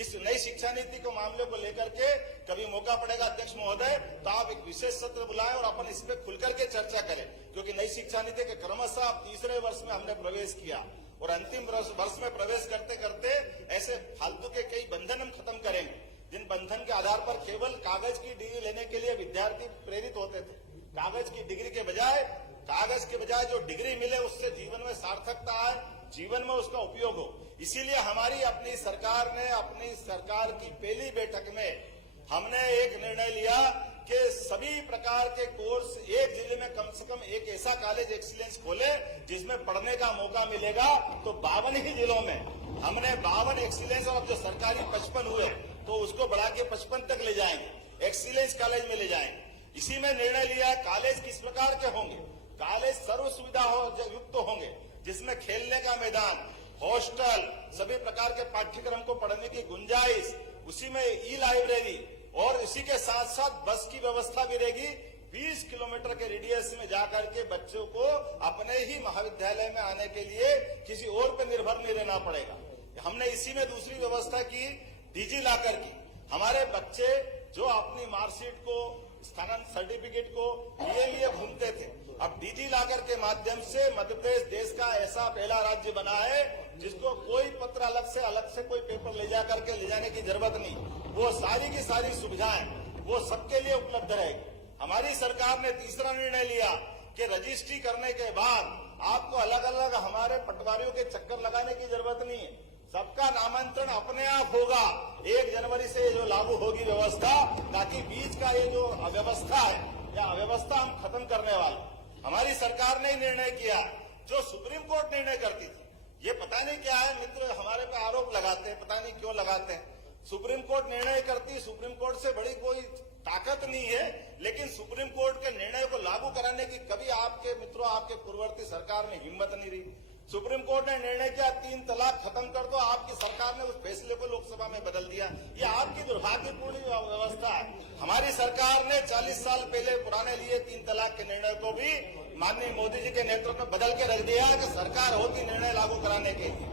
इस नई शिक्षा नीति को मामले को लेकर के कभी मौका पड़ेगा अध्यक्ष महोदय तो आप एक विशेष सत्र बुलाएं और अपन इस पे खुलकर के चर्चा करें, क्योंकि नई शिक्षा नीति के क्रमशः अब तीसरे वर्ष में हमने प्रवेश किया और अंतिम वर्ष में प्रवेश करते करते ऐसे फालतू के कई बंधन हम खत्म करेंगे, जिन बंधन के आधार पर केवल कागज की डिग्री लेने के लिए विद्यार्थी प्रेरित होते थे। कागज की डिग्री के बजाय जो डिग्री मिले उससे जीवन में सार्थकता आए, जीवन में उसका उपयोग हो। इसीलिए हमारी अपनी सरकार की पहली बैठक में हमने एक निर्णय लिया कि सभी प्रकार के कोर्स एक जिले में कम से कम एक ऐसा कॉलेज एक्सीलेंस खोले जिसमें पढ़ने का मौका मिलेगा। तो 52 ही जिलों में हमने 52 एक्सीलेंस और अब जो सरकारी 55 हुए तो उसको बढ़ा के 55 तक ले जाएंगे, एक्सीलेंस कॉलेज में ले जाएंगे। इसी में निर्णय लिया कॉलेज किस प्रकार के होंगे, कॉलेज सर्व सुविधा युक्त होंगे, जिसमें खेलने का मैदान, हॉस्टल, सभी प्रकार के पाठ्यक्रम को पढ़ने की गुंजाइश, उसी में ई लाइब्रेरी और इसी के साथ साथ बस की व्यवस्था भी रहेगी। 20 किलोमीटर के रेडियस में जाकर के बच्चों को अपने ही महाविद्यालय में आने के लिए किसी और पर निर्भर नहीं रहना पड़ेगा। हमने इसी में दूसरी व्यवस्था की, डिजी लॉकर की। हमारे बच्चे जो अपनी मार्कशीट को, स्थानांतरण सर्टिफिकेट को लिए घूमते थे, अब डिजी लॉकर के माध्यम से मध्य प्रदेश देश का ऐसा पहला राज्य बना है जिसको कोई पत्र अलग से कोई पेपर ले जाने की जरूरत नहीं। वो सारी की सारी सुविधाएं वो सबके लिए उपलब्ध रहेगी। हमारी सरकार ने तीसरा निर्णय लिया कि रजिस्ट्री करने के बाद आपको अलग अलग हमारे पटवारियों के चक्कर लगाने की जरूरत नहीं है, सबका नामांतरण अपने आप होगा। 1 जनवरी से जो लागू होगी व्यवस्था, ताकि बीच का ये जो अव्यवस्था है या अव्यवस्था हम खत्म करने वाले। हमारी सरकार ने निर्णय किया जो सुप्रीम कोर्ट निर्णय करती थी। ये पता नहीं क्या है, मित्र हमारे पे आरोप लगाते हैं, पता नहीं क्यों लगाते हैं। सुप्रीम कोर्ट निर्णय करती, सुप्रीम कोर्ट से बड़ी कोई ताकत नहीं है, लेकिन सुप्रीम कोर्ट के निर्णय को लागू कराने की कभी आपके मित्रों, आपके पूर्ववर्ती सरकार में हिम्मत नहीं रही। सुप्रीम कोर्ट ने निर्णय किया 3 तलाक खत्म कर दो, आपकी सरकार ने उस फैसले को लोकसभा में बदल दिया। ये आपकी दुर्भाग्यपूर्ण व्यवस्था है। हमारी सरकार ने 40 साल पहले पुराने लिए 3 तलाक के निर्णय को भी माननीय मोदी जी के नेतृत्व में बदल के रख दिया कि सरकार होती निर्णय लागू कराने के लिए।